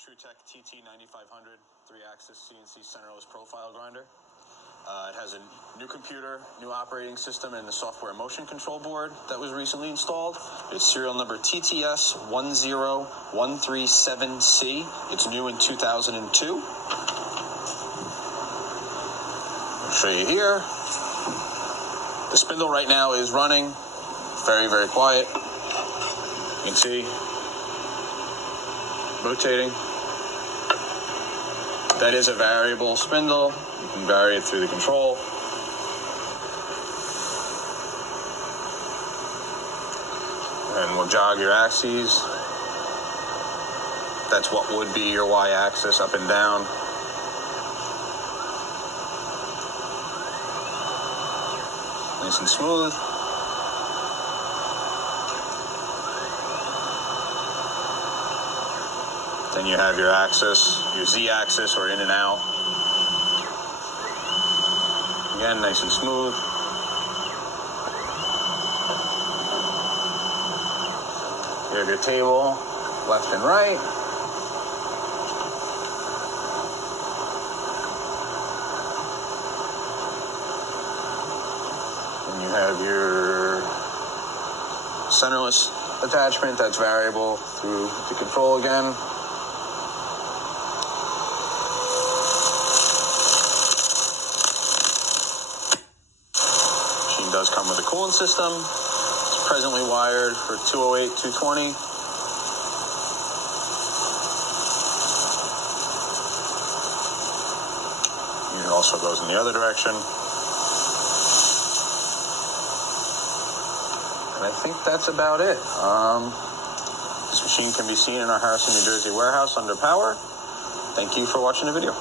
TruTech TT9500 3-axis CNC Centerless profile grinder. It has a new computer, new operating system, and the software motion control board that was recently installed. It's serial number TTS10137C. It's new in 2002. I'll show you here. The spindle right now is running very, very quiet. You can see rotating. That is a variable spindle. You can vary it through the control. And we'll jog your axes. That's what would be your y-axis, up and down. Nice and smooth. Then you have your axis, your z-axis, or in and out. Again, nice and smooth. You have your table, left and right. And you have your centerless attachment that's variable through the control again. Does come with a coolant system. It's presently wired for 208, 220. It also goes in the other direction. And I think that's about it. This machine can be seen in our Harrison, New Jersey warehouse under power. Thank you for watching the video.